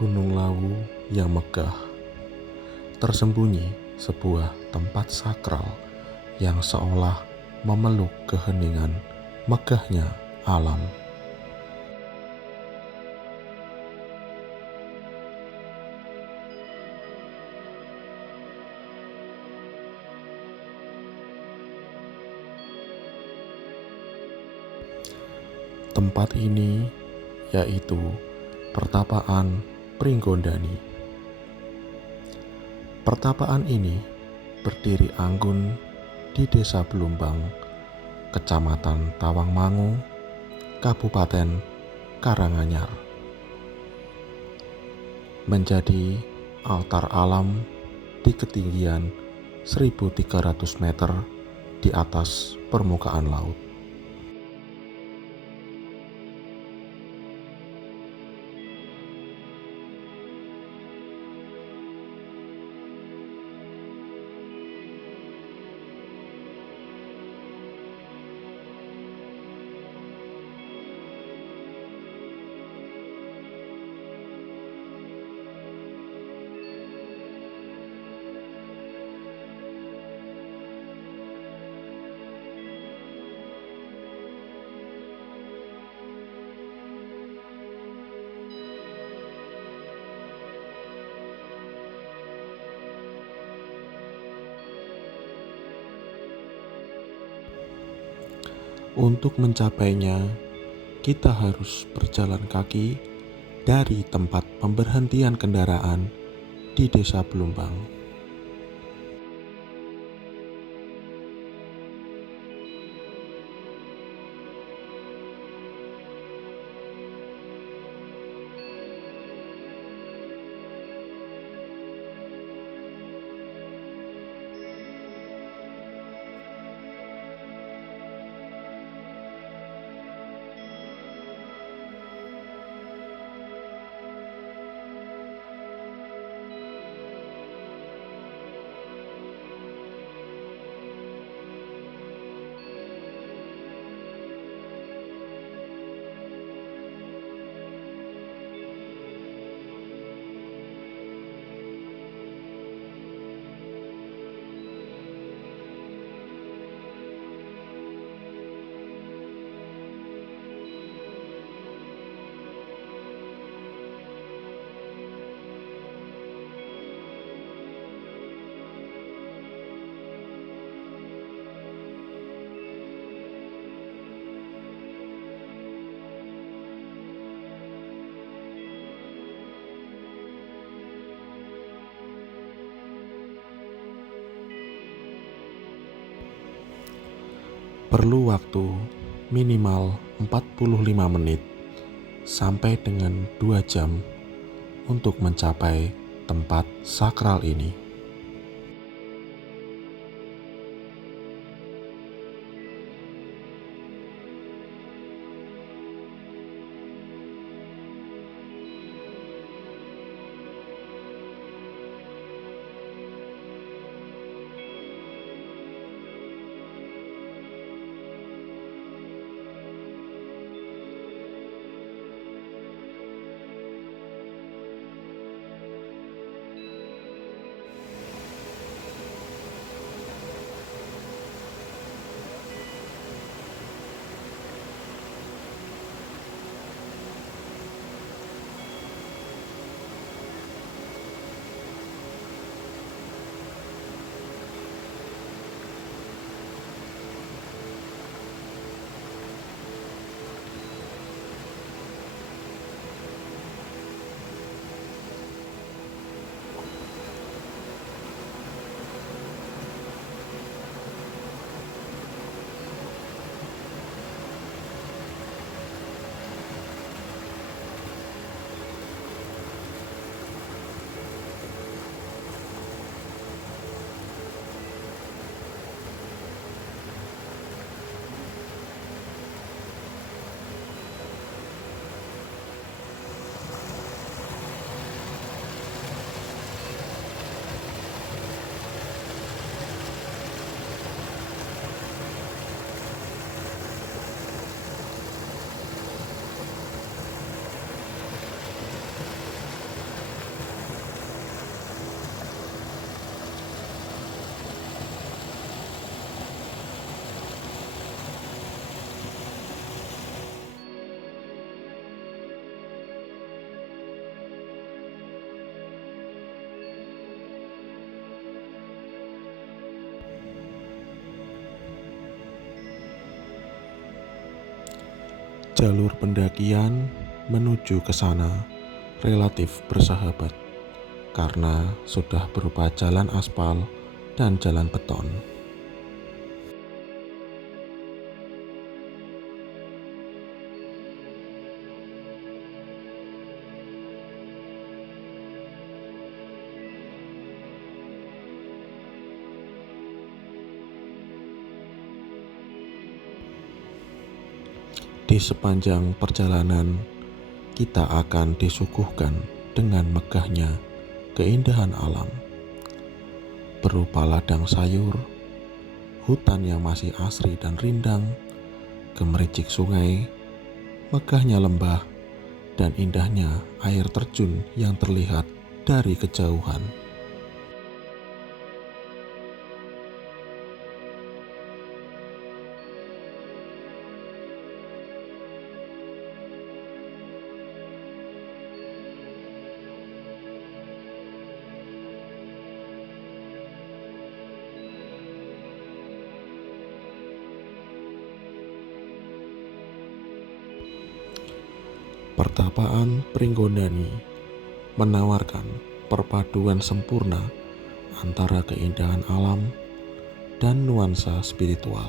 Gunung Lawu yang megah, tersembunyi sebuah tempat sakral yang seolah memeluk keheningan megahnya alam. Tempat ini yaitu Pertapaan Pringgondani. Pertapaan ini berdiri anggun di Desa Belumbang, Kecamatan Tawangmangu, Kabupaten Karanganyar. Menjadi altar alam di ketinggian 1.300 meter di atas permukaan laut. Untuk mencapainya, kita harus berjalan kaki dari tempat pemberhentian kendaraan di Desa Belumbang. Perlu waktu minimal 45 menit sampai dengan 2 jam untuk mencapai tempat sakral ini. Jalur pendakian menuju ke sana relatif bersahabat karena sudah berupa jalan aspal dan jalan beton. Di sepanjang perjalanan, kita akan disuguhkan dengan megahnya keindahan alam, berupa ladang sayur, hutan yang masih asri dan rindang, gemericik sungai, megahnya lembah, dan indahnya air terjun yang terlihat dari kejauhan. Pertapaan Pringgondani menawarkan perpaduan sempurna antara keindahan alam dan nuansa spiritual.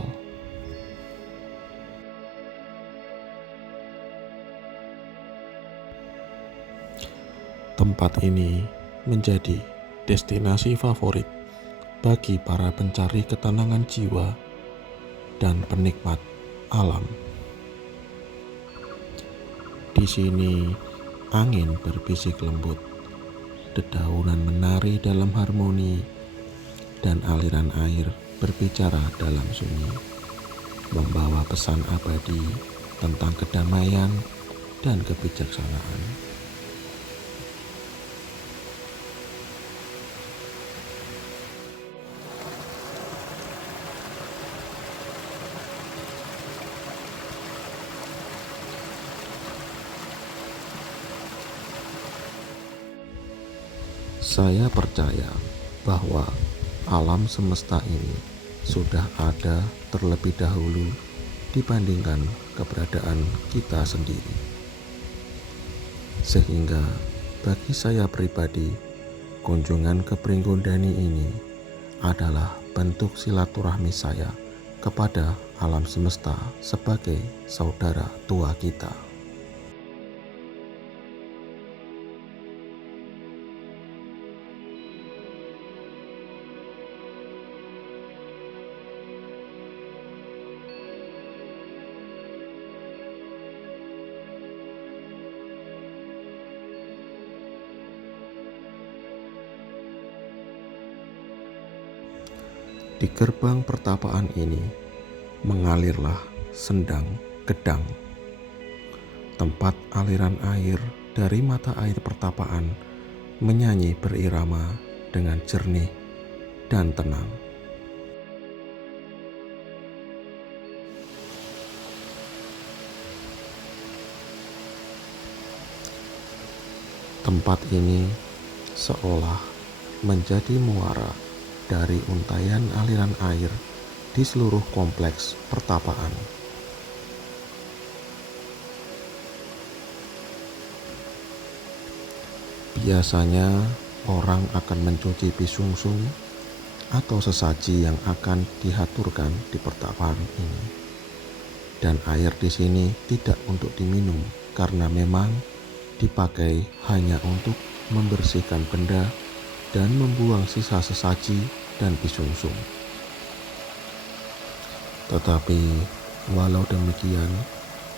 Tempat ini menjadi destinasi favorit bagi para pencari ketenangan jiwa dan penikmat alam. Di sini angin berbisik lembut, dedaunan menari dalam harmoni, dan aliran air berbicara dalam sunyi, membawa pesan abadi tentang kedamaian dan kebijaksanaan. Saya percaya bahwa alam semesta ini sudah ada terlebih dahulu dibandingkan keberadaan kita sendiri. Sehingga bagi saya pribadi, kunjungan ke Pringgondani ini adalah bentuk silaturahmi saya kepada alam semesta sebagai saudara tua kita. Di gerbang pertapaan ini mengalirlah Sendang Gedang, tempat aliran air dari mata air pertapaan menyanyi berirama dengan jernih dan tenang. Tempat ini seolah menjadi muara dari untaian aliran air di seluruh kompleks pertapaan. Biasanya orang akan mencuci pisungsung atau sesaji yang akan dihaturkan di pertapaan ini. Dan air di sini tidak untuk diminum karena memang dipakai hanya untuk membersihkan benda dan membuang sisa sesaji dan pisungsung. Tetapi walau demikian,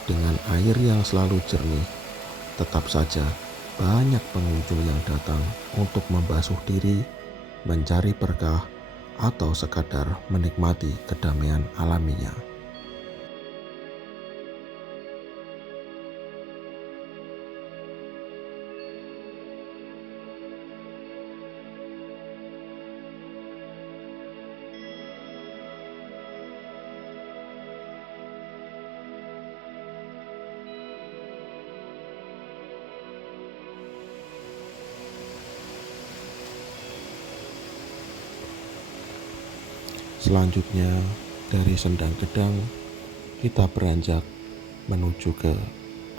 dengan air yang selalu jernih, tetap saja banyak pengunjung yang datang untuk membasuh diri, mencari berkah, atau sekadar menikmati kedamaian alaminya. Selanjutnya, dari Sendang Gedang, kita beranjak menuju ke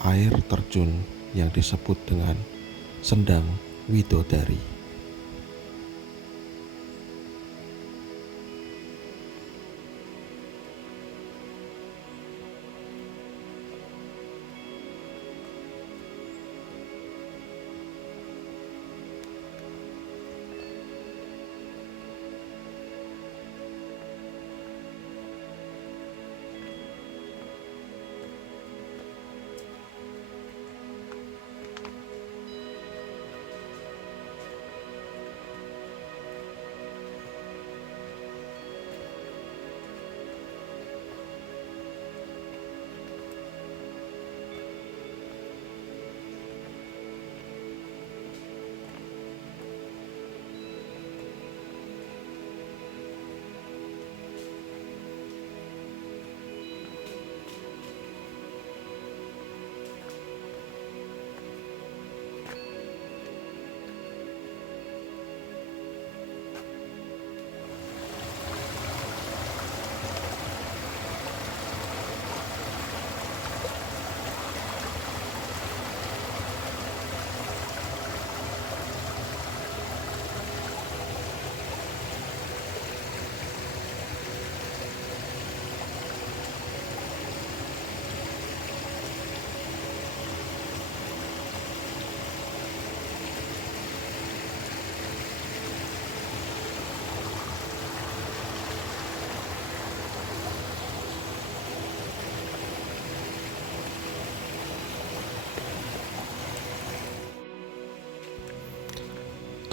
air terjun yang disebut dengan Sendang Widodari.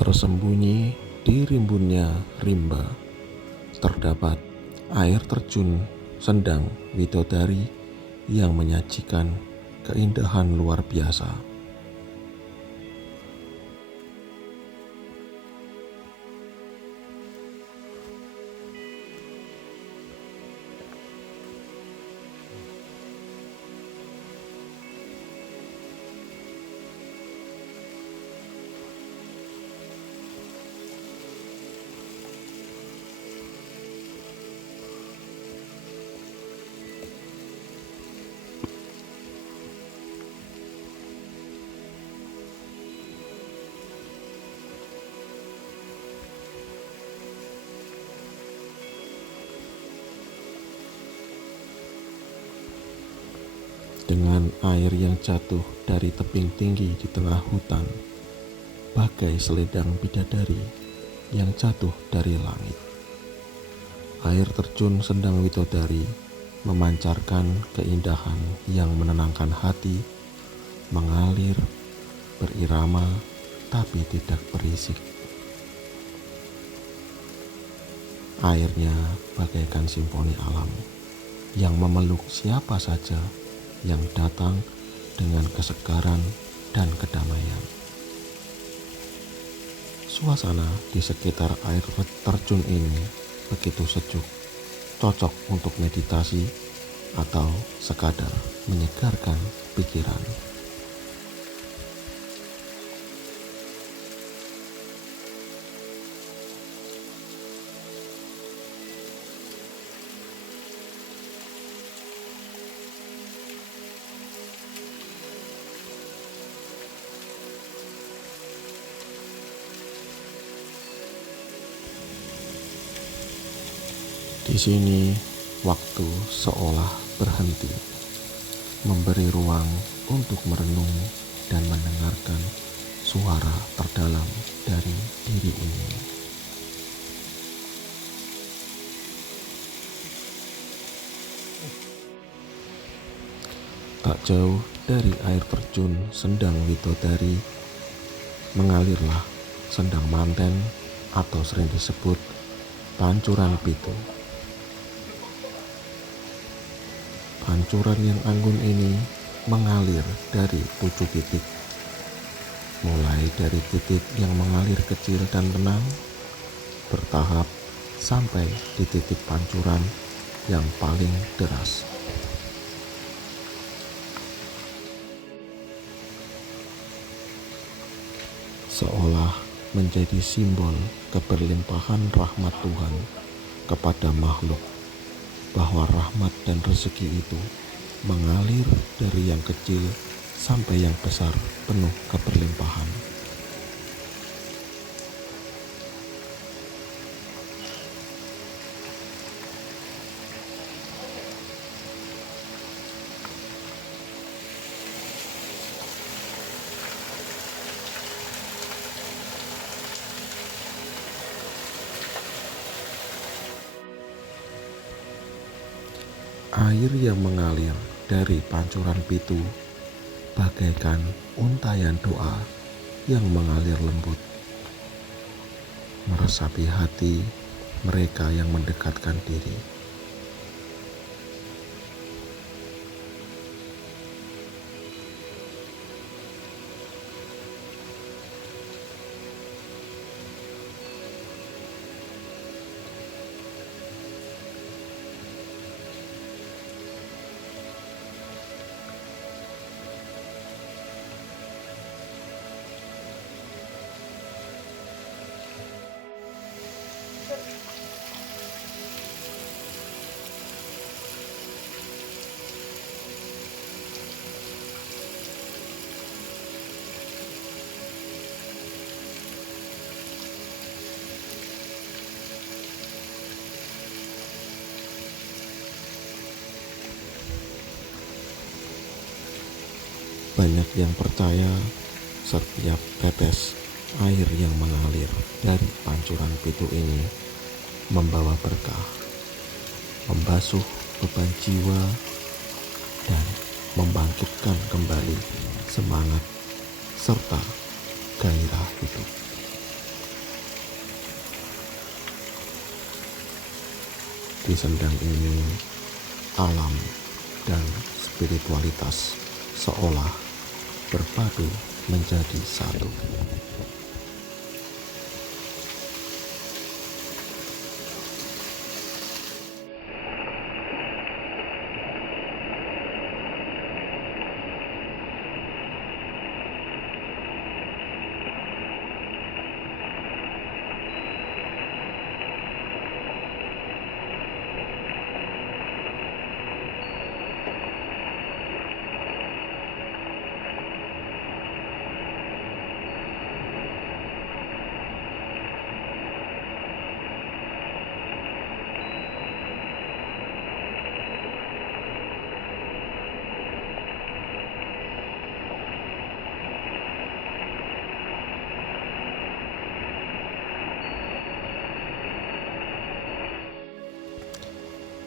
Tersembunyi di rimbunnya rimba, terdapat air terjun Sendang Widodari yang menyajikan keindahan luar biasa. Dengan air yang jatuh dari tebing tinggi di tengah hutan, bagai selendang bidadari yang jatuh dari langit. Air terjun Sendang Widodari memancarkan keindahan yang menenangkan hati, mengalir, berirama, tapi tidak berisik. Airnya bagaikan simfoni alam yang memeluk siapa saja yang datang dengan kesegaran dan kedamaian. Suasana di sekitar air terjun ini begitu sejuk, cocok untuk meditasi atau sekadar menyegarkan pikiran. Di sini, waktu seolah berhenti, memberi ruang untuk merenung dan mendengarkan suara terdalam dari diri ini. Tak jauh dari air terjun Sendang Widodari, mengalirlah Sendang Manten atau sering disebut Pancuran Pitu. Pancuran yang anggun ini mengalir dari 7 titik, mulai dari titik yang mengalir kecil dan tenang, bertahap sampai di titik pancuran yang paling deras. Seolah menjadi simbol keberlimpahan rahmat Tuhan kepada makhluk, bahwa rahmat dan rezeki itu mengalir dari yang kecil sampai yang besar penuh keberlimpahan. Air yang mengalir dari pancuran pitu bagaikan untayan doa yang mengalir lembut, meresapi hati mereka yang mendekatkan diri. Banyak yang percaya setiap tetes air yang mengalir dari pancuran pitu ini membawa berkah, membasuh beban jiwa, dan membangkitkan kembali semangat serta gairah hidup. Di sendang ini, alam dan spiritualitas seolah berpadu menjadi satu.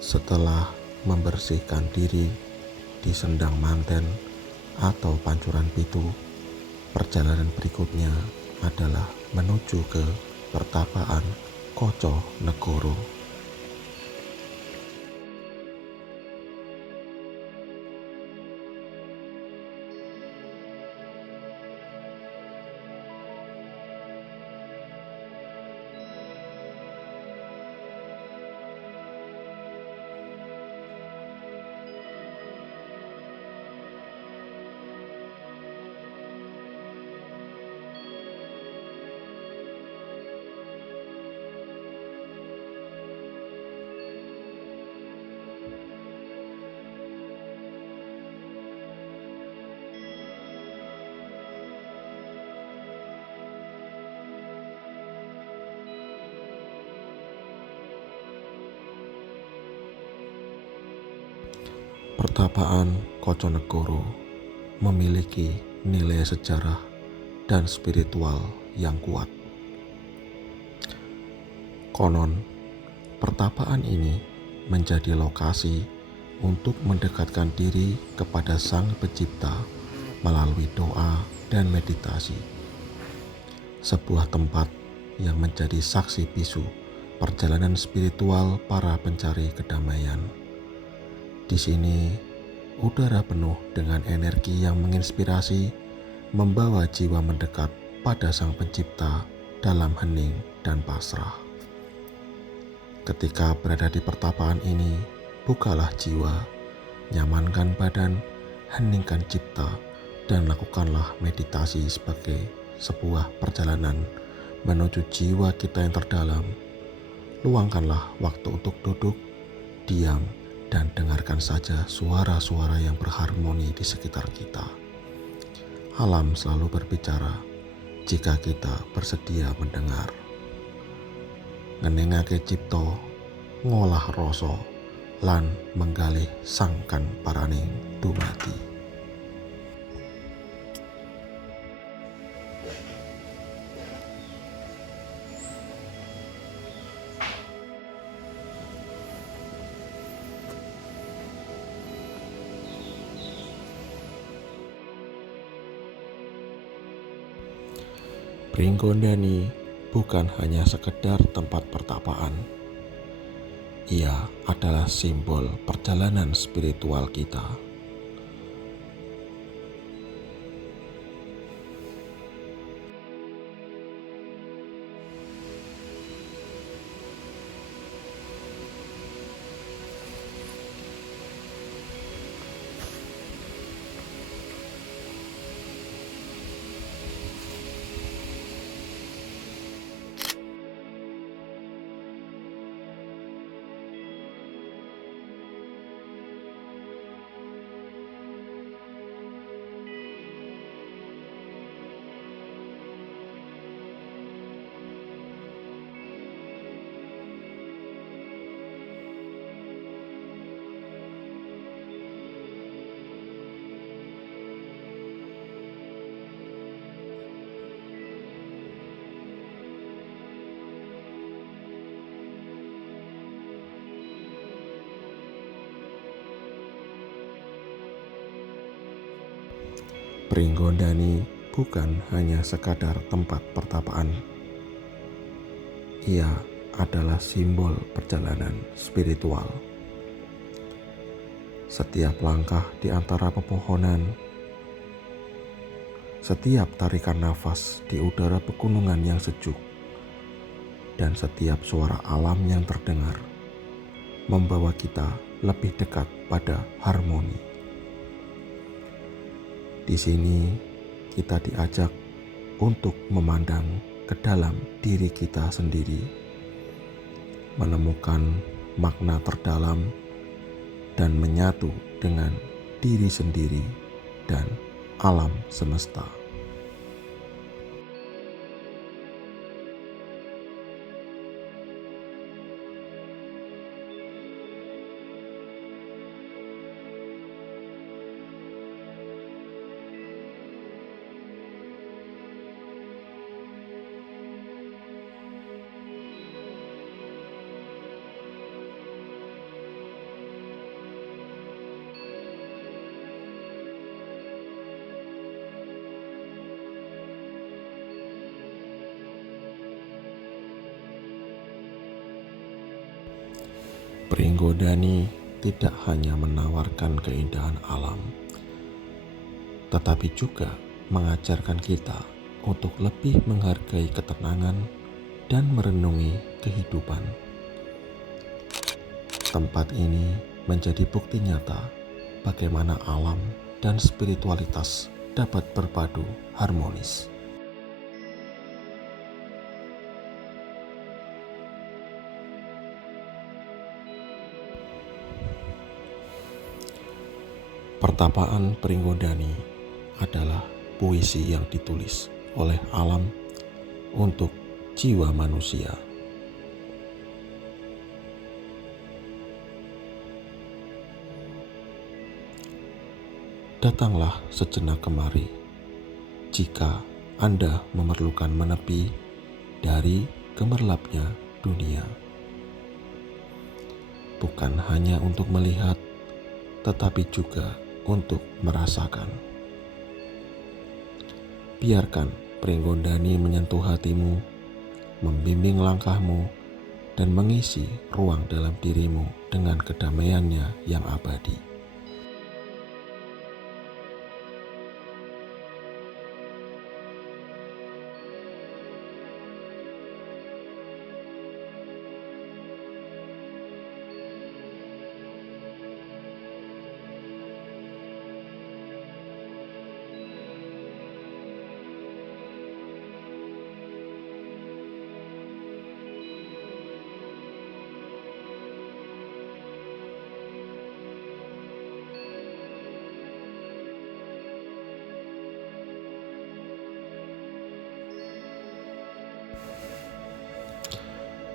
Setelah membersihkan diri di sendang manten atau pancuran pitu, perjalanan berikutnya adalah menuju ke pertapaan Koco Negoro. Pertapaan Koco Negoro memiliki nilai sejarah dan spiritual yang kuat. Konon, pertapaan ini menjadi lokasi untuk mendekatkan diri kepada Sang Pencipta melalui doa dan meditasi. Sebuah tempat yang menjadi saksi bisu perjalanan spiritual para pencari kedamaian. Di sini, udara penuh dengan energi yang menginspirasi, membawa jiwa mendekat pada Sang Pencipta dalam hening dan pasrah. Ketika berada di pertapaan ini, bukalah jiwa, nyamankan badan, heningkan cipta, dan lakukanlah meditasi sebagai sebuah perjalanan menuju jiwa kita yang terdalam. Luangkanlah waktu untuk duduk, diam, dan dengarkan saja suara-suara yang berharmoni di sekitar kita. Alam selalu berbicara jika kita bersedia mendengar. Ngeningake cipto, ngolah rasa, lan menggalih sangkan paraning dumadi. Pringgondani bukan hanya sekedar tempat pertapaan. Ia adalah simbol perjalanan spiritual kita. Pringgondani bukan hanya sekadar tempat pertapaan. Ia adalah simbol perjalanan spiritual. Setiap langkah di antara pepohonan, setiap tarikan nafas di udara pegunungan yang sejuk, dan setiap suara alam yang terdengar membawa kita lebih dekat pada harmoni. Di sini kita diajak untuk memandang ke dalam diri kita sendiri, menemukan makna terdalam dan menyatu dengan diri sendiri dan alam semesta. Pringgondani tidak hanya menawarkan keindahan alam, tetapi juga mengajarkan kita untuk lebih menghargai ketenangan dan merenungi kehidupan. Tempat ini menjadi bukti nyata bagaimana alam dan spiritualitas dapat berpadu harmonis. Pertapaan Pringgondani adalah puisi yang ditulis oleh alam untuk jiwa manusia. Datanglah sejenak kemari jika Anda memerlukan menepi dari gemerlapnya dunia. Bukan hanya untuk melihat, tetapi juga untuk merasakan. Biarkan Pringgondani menyentuh hatimu, membimbing langkahmu, dan mengisi ruang dalam dirimu dengan kedamaiannya yang abadi.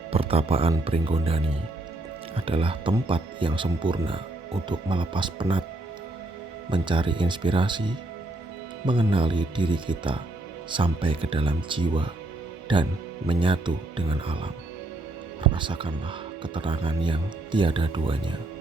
Pertapaan Pringgondani adalah tempat yang sempurna untuk melepas penat, mencari inspirasi, mengenali diri kita sampai ke dalam jiwa, dan menyatu dengan alam. Rasakanlah ketenangan yang tiada duanya.